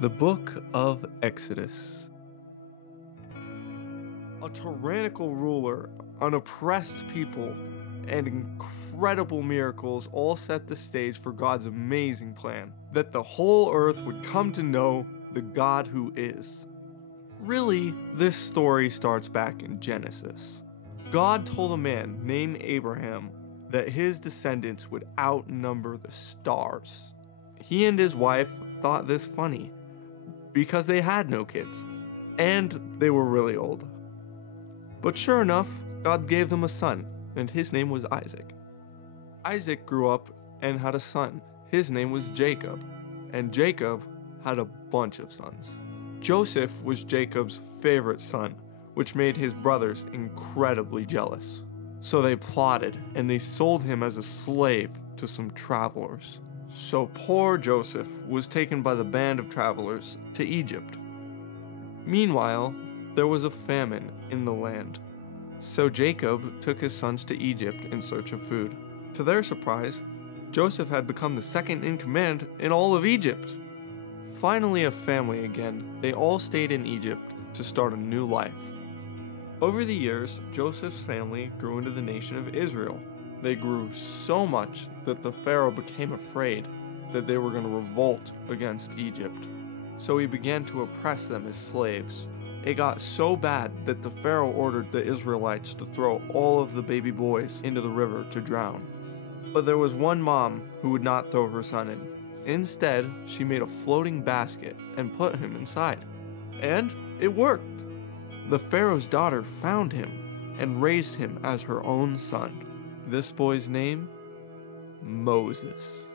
The Book of Exodus. A tyrannical ruler, an oppressed people, and incredible miracles all set the stage for God's amazing plan that the whole earth would come to know the God who is. Really, this story starts back in Genesis. God told a man named Abraham that his descendants would outnumber the stars. He and his wife thought this funny because they had no kids and they were really old. But sure enough, God gave them a son, and his name was Isaac. Isaac grew up and had a son. His name was Jacob, and Jacob had a bunch of sons. Joseph was Jacob's favorite son, which made his brothers incredibly jealous. So they plotted, and they sold him as a slave to some travelers. So poor Joseph was taken by the band of travelers to Egypt. Meanwhile, there was a famine in the land. So Jacob took his sons to Egypt in search of food. To their surprise, Joseph had become the second in command in all of Egypt. Finally a family again, they all stayed in Egypt to start a new life. Over the years, Joseph's family grew into the nation of Israel. They grew so much that the Pharaoh became afraid that they were going to revolt against Egypt. So he began to oppress them as slaves. It got so bad that the Pharaoh ordered the Israelites to throw all of the baby boys into the river to drown. But there was one mom who would not throw her son in. Instead, she made a floating basket and put him inside. And it worked! The Pharaoh's daughter found him and raised him as her own son. This boy's name? Moses.